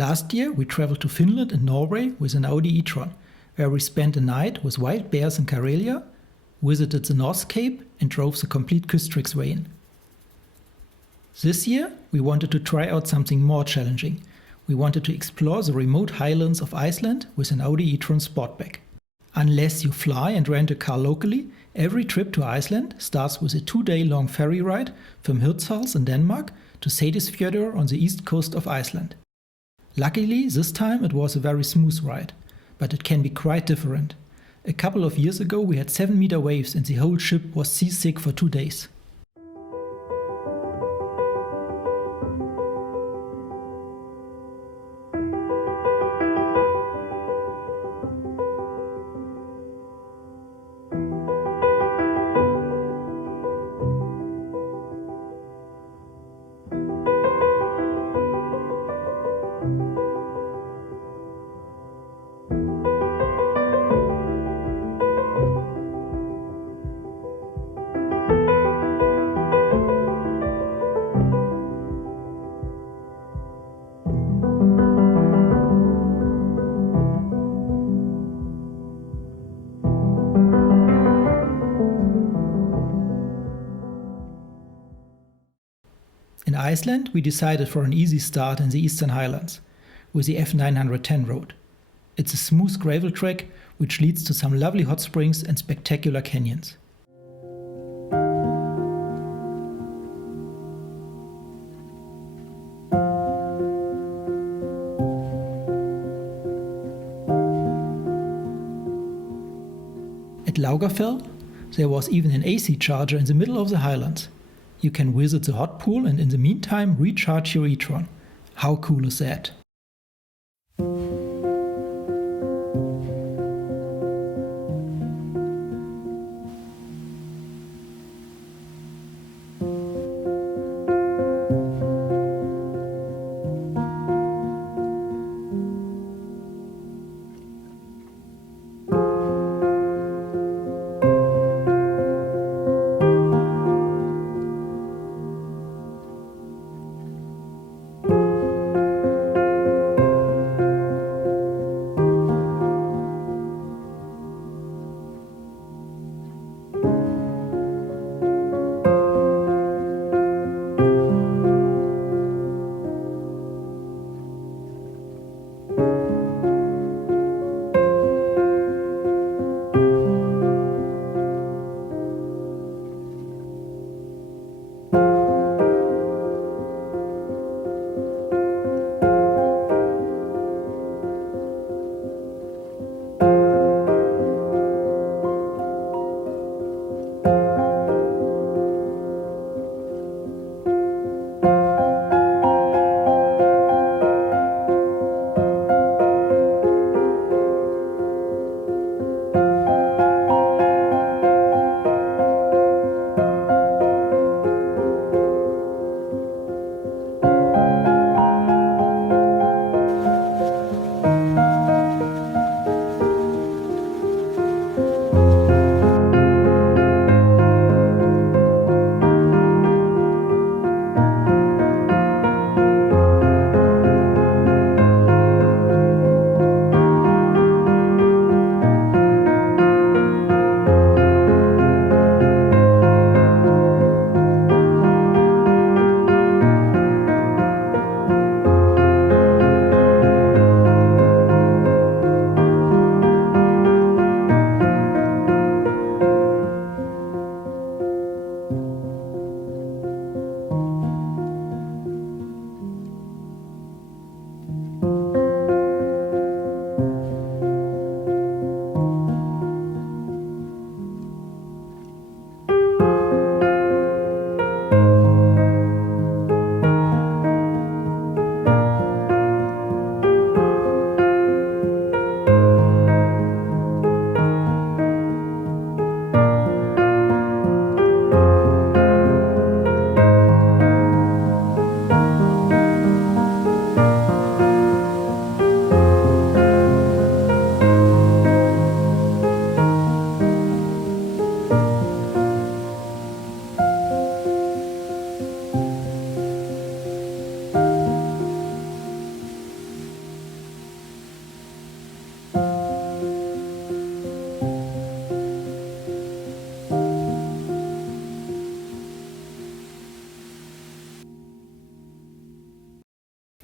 Last year we traveled to Finland and Norway with an Audi e-tron, where we spent a night with wild bears in Karelia, visited the North Cape and drove the complete Küstrixveien. This year we wanted to try out something more challenging. We wanted to explore the remote Highlands of Iceland with an Audi e-tron Sportback. Unless you fly and rent a car locally, every trip to Iceland starts with a 2-day-long ferry ride from Hirtshals in Denmark to Seyðisfjörður on the east coast of Iceland. Luckily, this time it was a very smooth ride, but it can be quite different. A couple of years ago we had 7-meter waves and the whole ship was seasick for 2 days. In Iceland we decided for an easy start in the Eastern Highlands, with the F910 road. It's a smooth gravel track which leads to some lovely hot springs and spectacular canyons. At Laugafell there was even an AC charger in the middle of the highlands. You can visit the hot pool and in the meantime recharge your e-tron. How cool is that?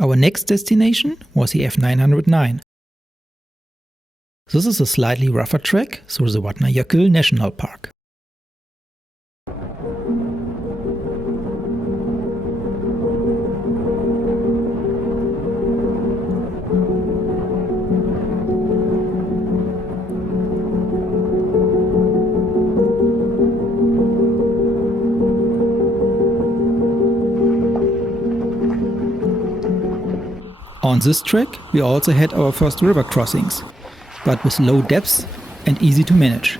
Our next destination was the F909. This is a slightly rougher trek through the Vatnajökull National Park. On this trek we also had our first river crossings, but with low depths and easy to manage.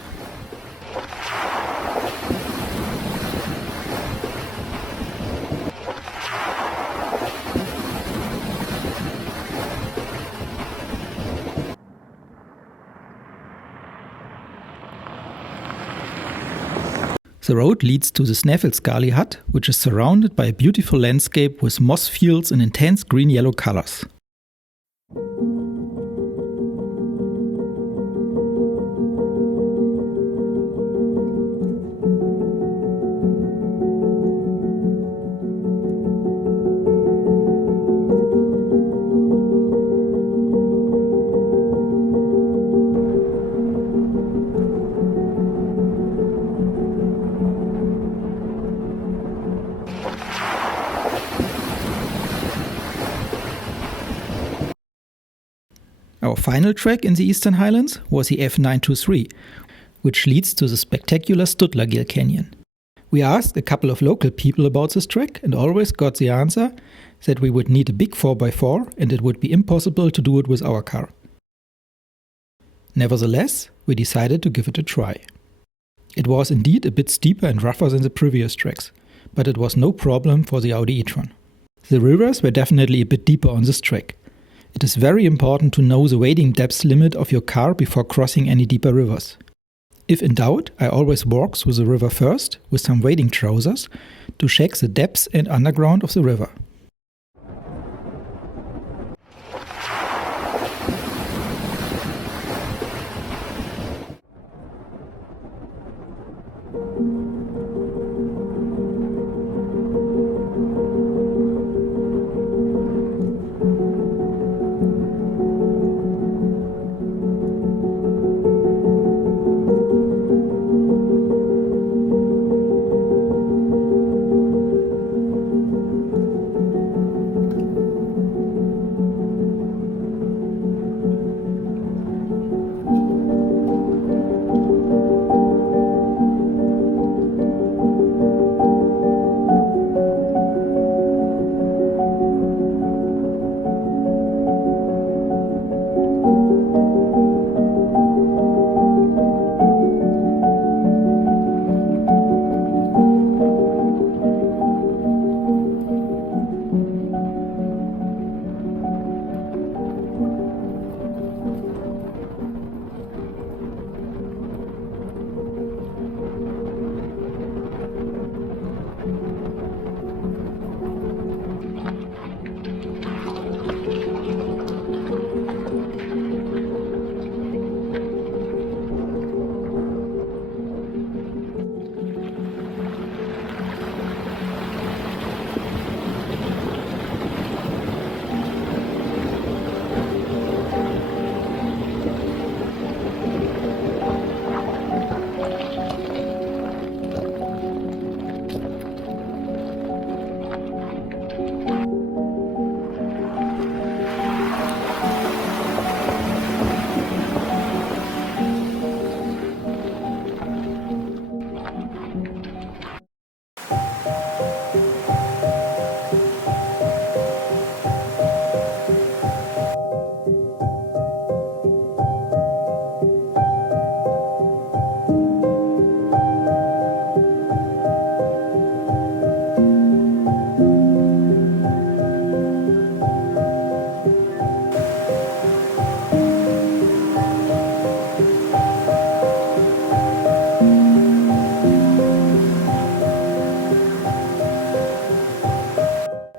The road leads to the Snæfellsgali hut, which is surrounded by a beautiful landscape with moss fields in intense green-yellow colors. Our final trek in the Eastern Highlands was the F923, which leads to the spectacular Studlagirl Canyon. We asked a couple of local people about this trek and always got the answer that we would need a big 4x4 and it would be impossible to do it with our car. Nevertheless, we decided to give it a try. It was indeed a bit steeper and rougher than the previous treks, but it was no problem for the Audi e-tron. The rivers were definitely a bit deeper on this trek. It is very important to know the wading depth limit of your car before crossing any deeper rivers. If in doubt, I always walk through the river first with some wading trousers to check the depth and underground of the river.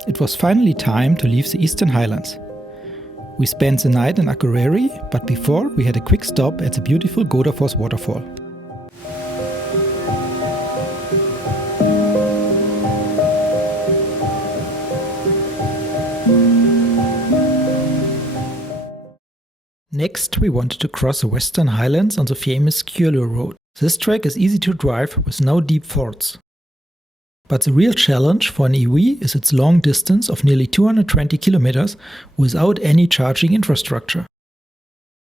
It was finally time to leave the Eastern Highlands. We spent the night in Akureyri, but before we had a quick stop at the beautiful Godafoss waterfall. Next, we wanted to cross the western highlands on the famous Skjolur road. This track is easy to drive with no deep fords. But the real challenge for an EV is its long distance of nearly 220 kilometers without any charging infrastructure.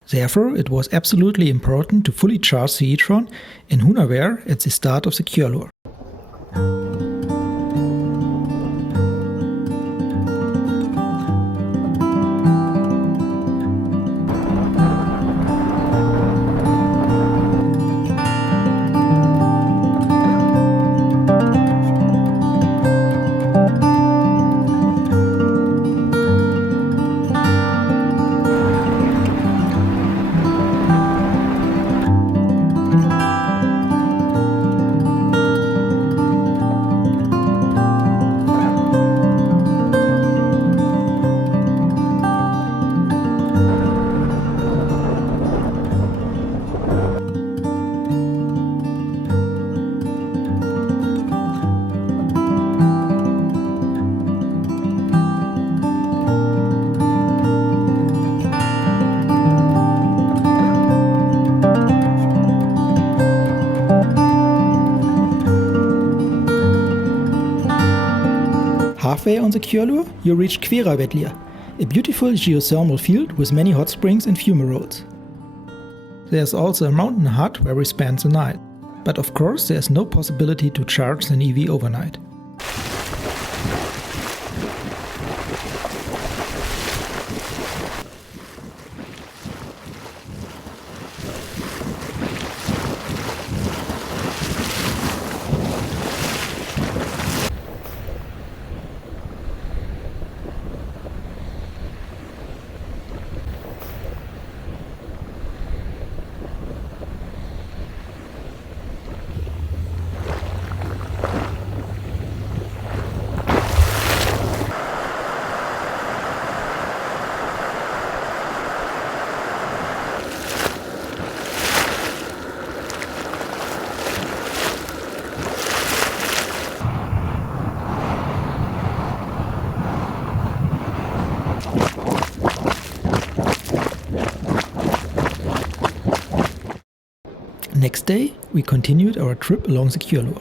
Therefore, it was absolutely important to fully charge the e-tron in Hunavær at the start of the Skjolur. Halfway on the Skjolur, you reach Sigwetlian, a beautiful geothermal field with many hot springs and fumaroles. There's also a mountain hut where we spend the night, but of course there's no possibility to charge an EV overnight. Next day, we continued our trip along the Skjolur.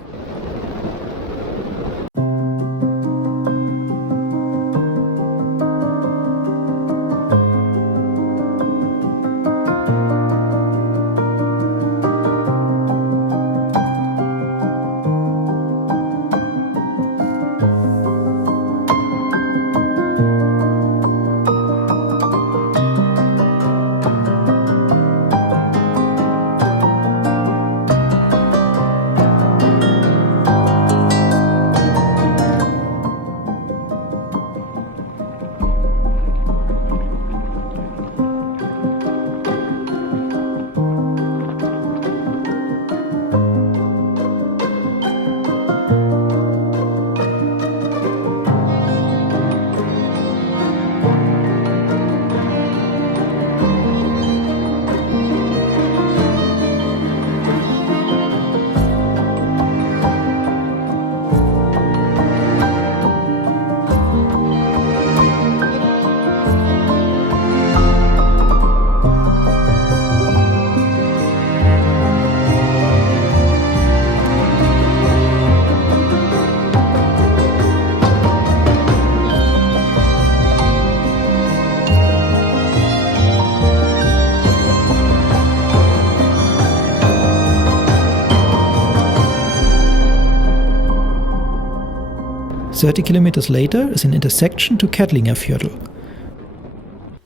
"30 kilometers later is an intersection to Kettlingafjordl.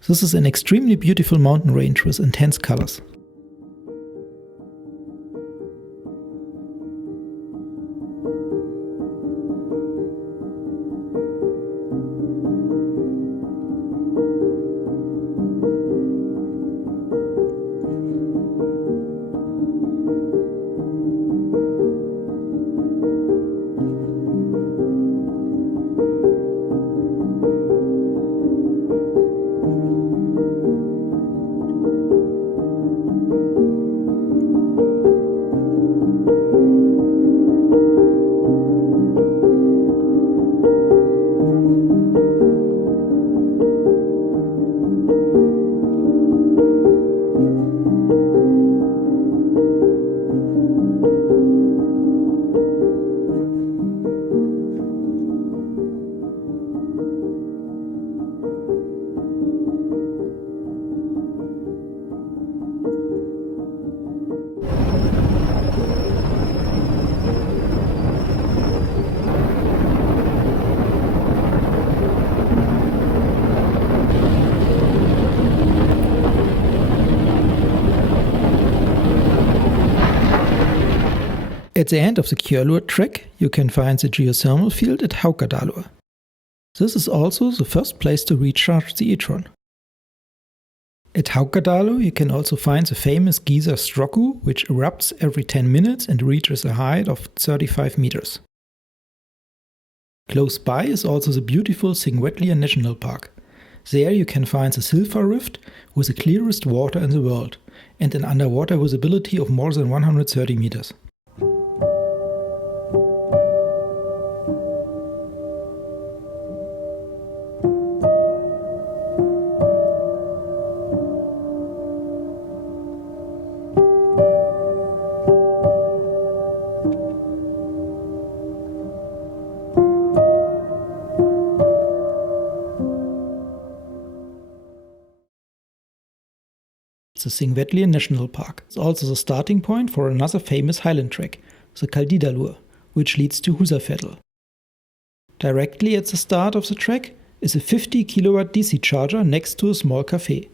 This is an extremely beautiful mountain range with intense colors. At the end of the Kjörlur trek, you can find the geothermal field at Haukadawa. This is also the first place to recharge the e-tron. At Haukadawa you can also find the famous geyser Stroku, which erupts every 10 minutes and reaches a height of 35 meters. Close by is also the beautiful Sigwetlian National Park. There you can find the Silver Rift with the clearest water in the world and an underwater visibility of more than 130 meters. The Sigwetlian National Park is also the starting point for another famous highland trek, the Kaldidalur, which leads to Húsafell. Directly at the start of the trek is a 50 kilowatt DC charger next to a small cafe.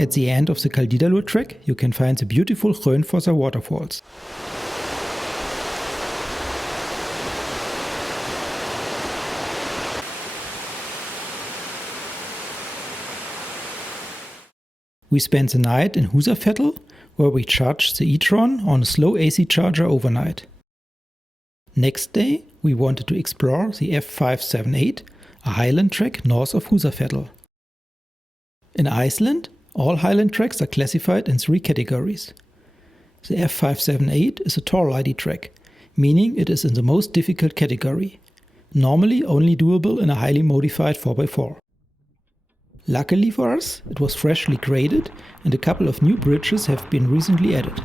At the end of the Kaldidalur trek, you can find the beautiful Hrönfosser waterfalls. We spent the night in Húsafell, where we charged the e-tron on a slow AC charger overnight. Next day, we wanted to explore the F578, a highland trek north of Húsafell. In Iceland, all highland treks are classified in 3 categories. The F578 is a tall ID trek, meaning it is in the most difficult category, normally only doable in a highly modified 4x4. Luckily for us, it was freshly graded and a couple of new bridges have been recently added.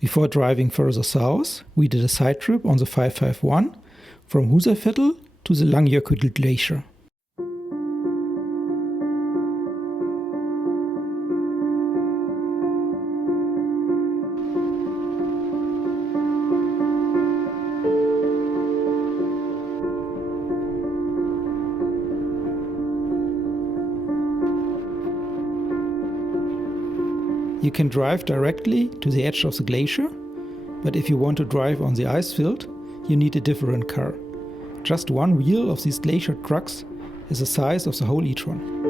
Before driving further south, we did a side trip on the 551 from Húsafell to the Langjökull glacier. You can drive directly to the edge of the glacier, but if you want to drive on the ice field, you need a different car. Just one wheel of these glacier trucks is the size of the whole e-tron.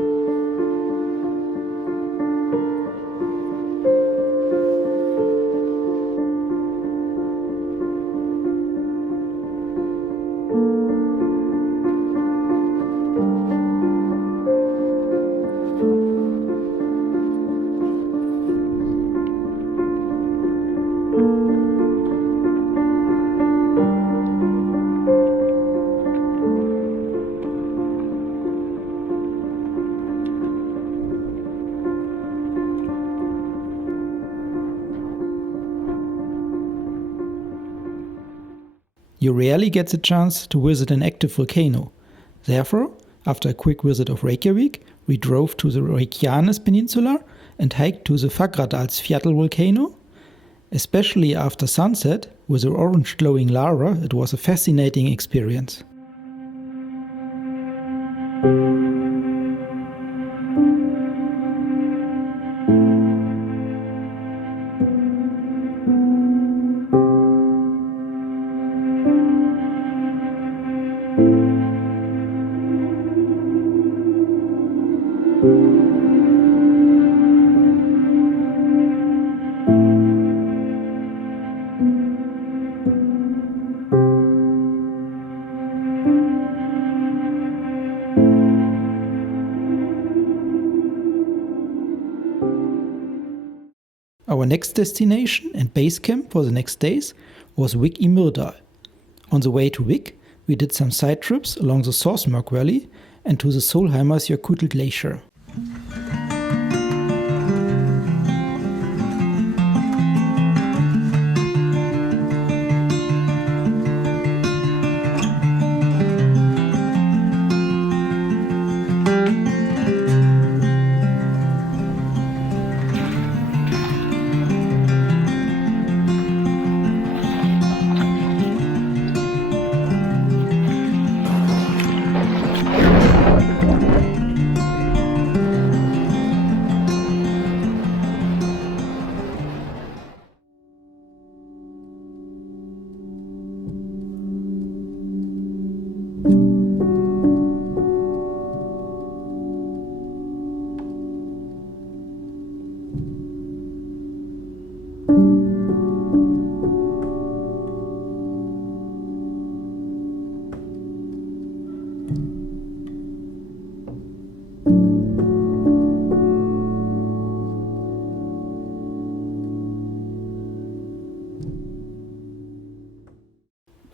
You rarely get the chance to visit an active volcano. Therefore, after a quick visit of Reykjavik, we drove to the Reykjanes Peninsula and hiked to the Fagradalsfjall volcano. Especially after sunset, with the orange glowing lava, it was a fascinating experience. Our next destination and base camp for the next days was Vik í Mýrdal. On the way to Vik, we did some side trips along the Þórsmörk Valley and to the Sólheimasjökull glacier.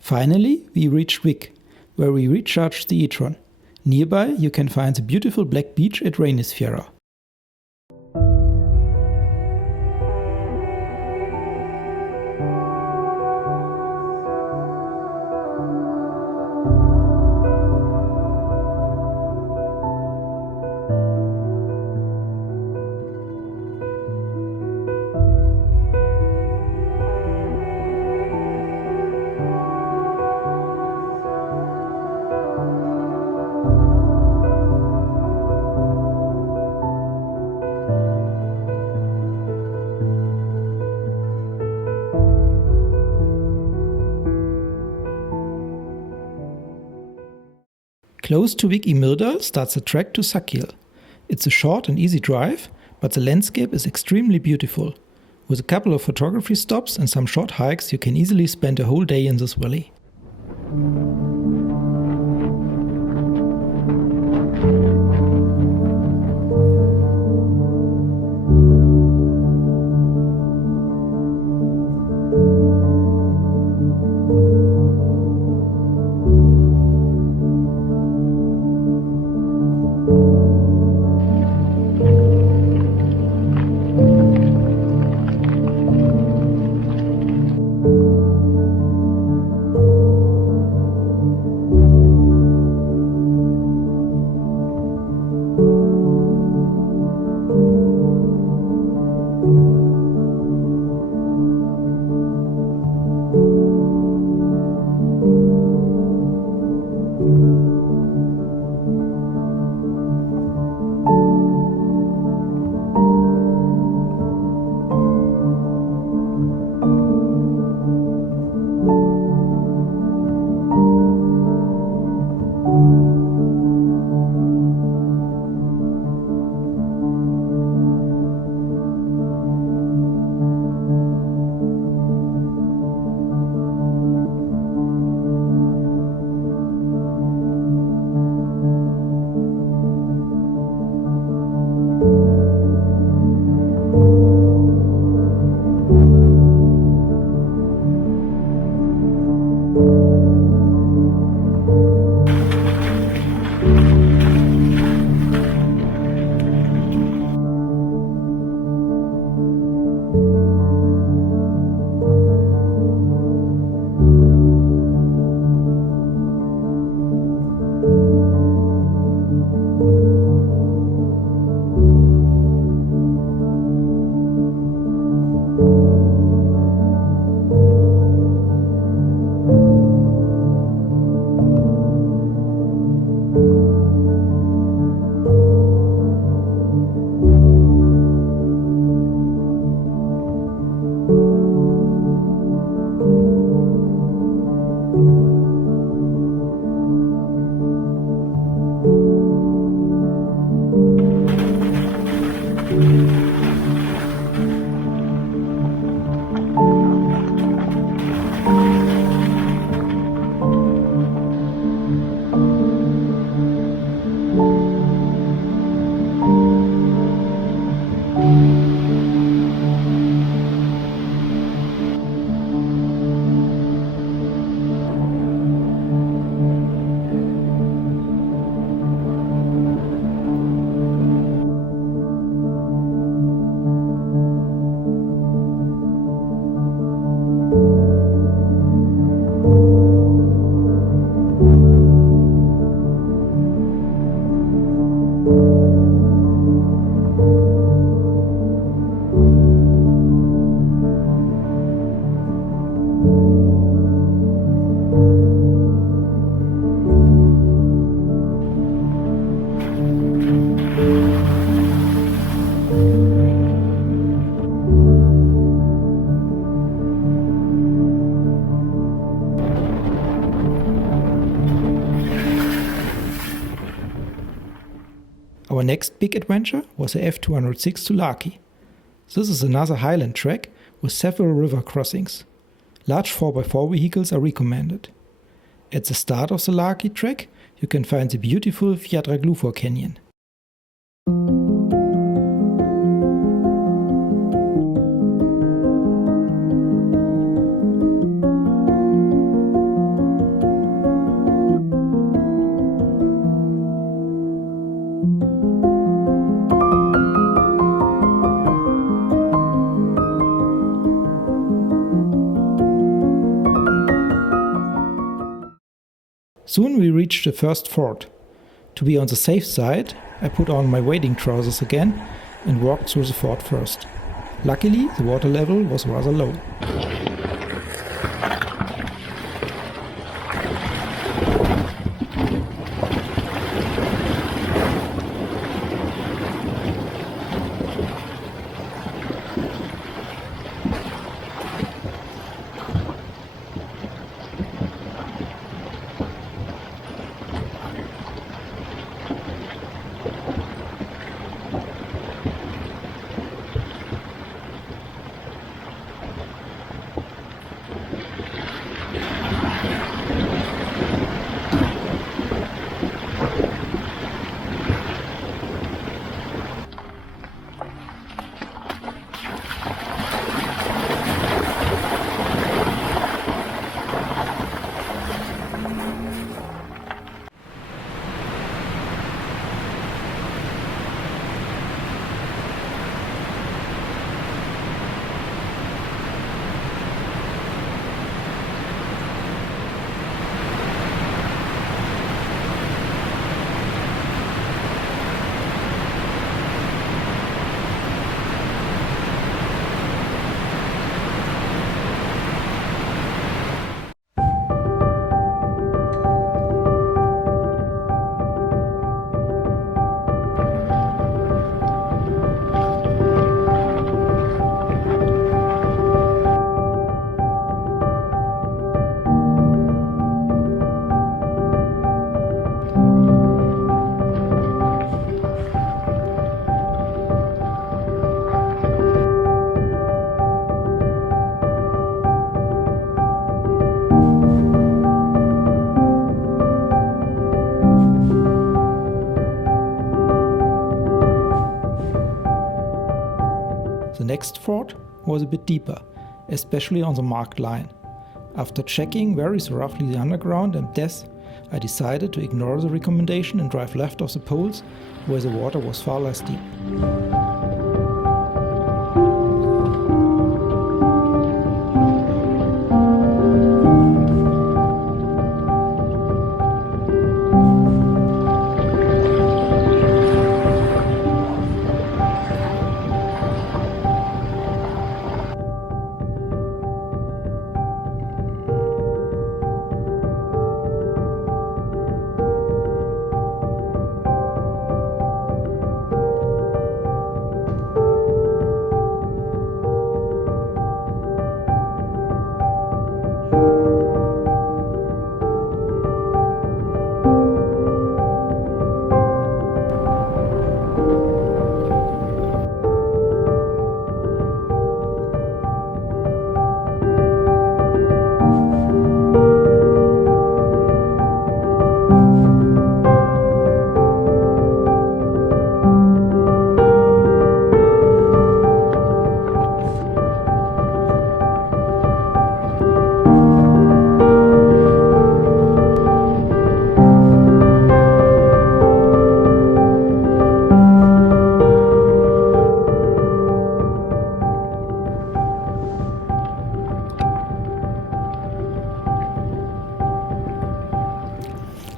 Finally, we reached Vik, where we recharged the e-tron. Nearby, you can find the beautiful black beach at Reynisfjara. Close to Vik í Mýrdal starts the trek to Sakil. It's a short and easy drive, but the landscape is extremely beautiful. With a couple of photography stops and some short hikes, you can easily spend a whole day in this valley. Our next big adventure was the F206 to Laki. This is another highland track with several river crossings. Large 4x4 vehicles are recommended. At the start of the Laki track, you can find the beautiful Giothermal Canyon. Soon we reached the first ford. To be on the safe side, I put on my wading trousers again and walked through the ford first. Luckily, the water level was rather low. The next ford was a bit deeper, especially on the marked line. After checking very roughly the underground and depth, I decided to ignore the recommendation and drive left of the poles, where the water was far less deep.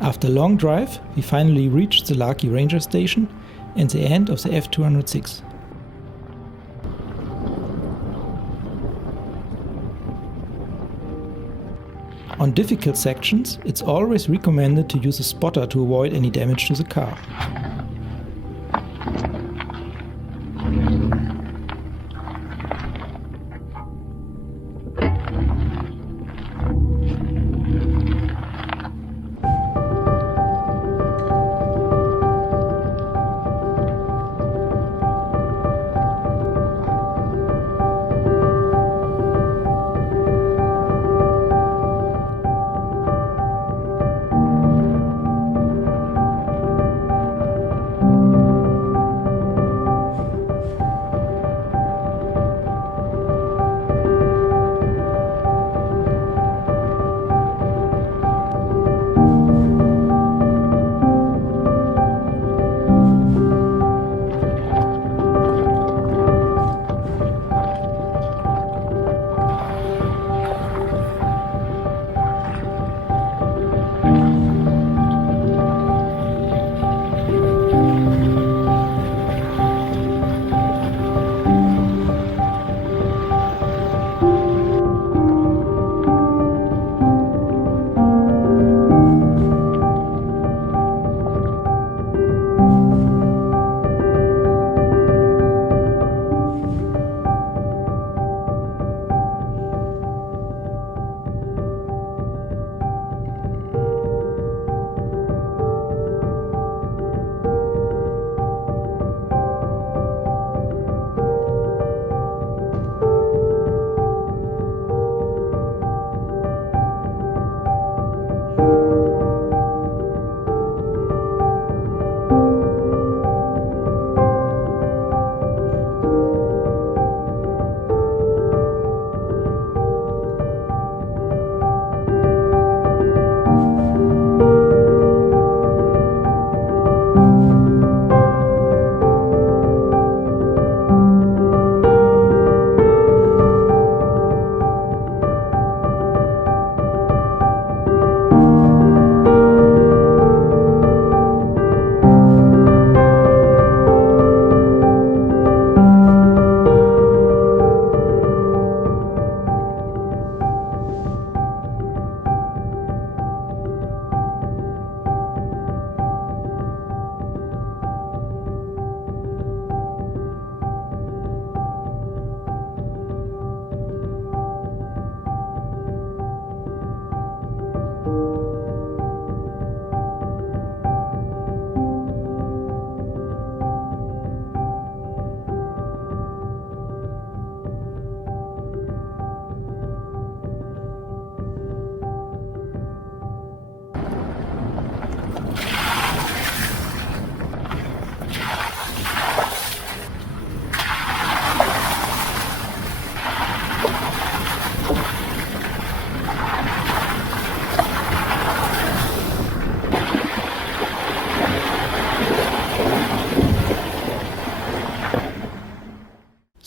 After a long drive, we finally reached the Laki Ranger Station and the end of the F206. On difficult sections, it's always recommended to use a spotter to avoid any damage to the car.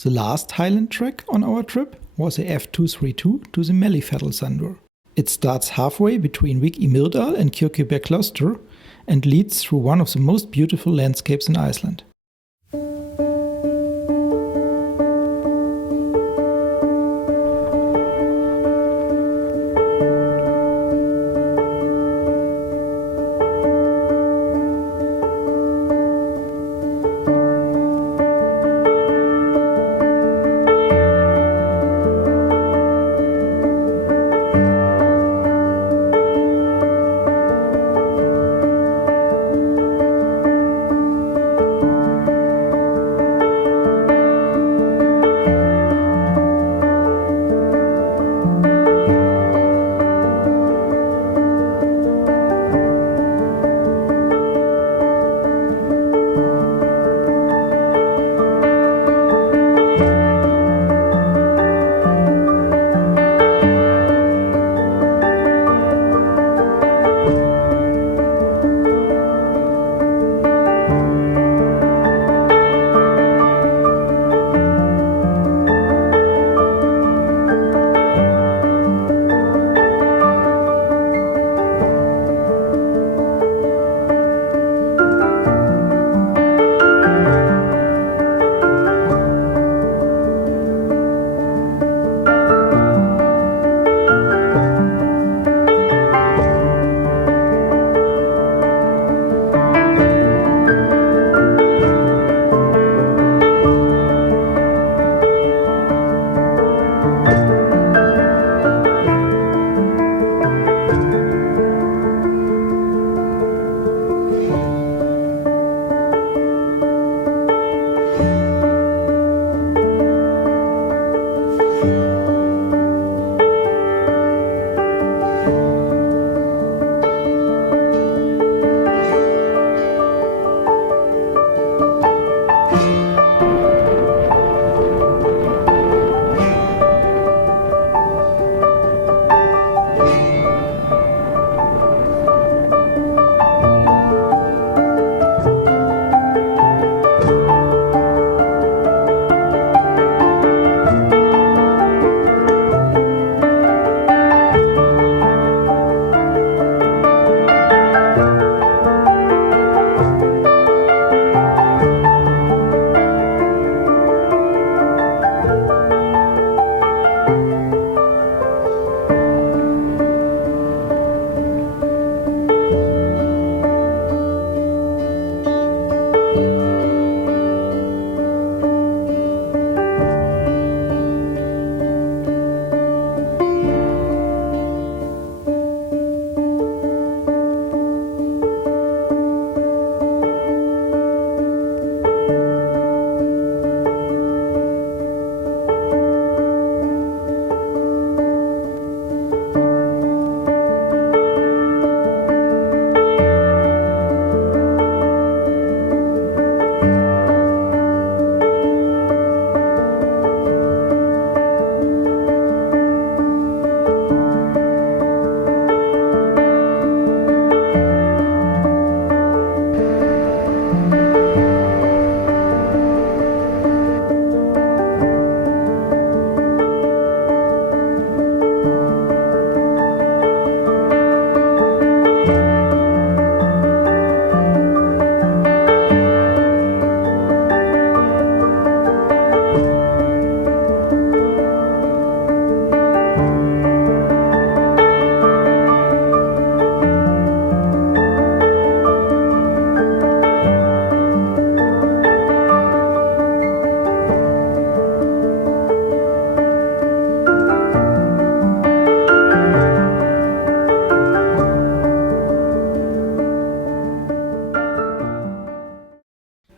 The last Highland trek on our trip was a F232 to the Mellifell. It starts halfway between Vik í Mýrdal and Kirkjuberg and leads through one of the most beautiful landscapes in Iceland.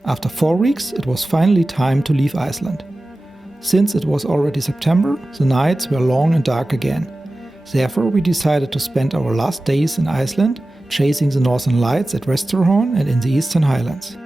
After 4 weeks, it was finally time to leave Iceland. Since it was already September, the nights were long and dark again. Therefore, we decided to spend our last days in Iceland chasing the northern lights at Vesturhorn and in the eastern highlands.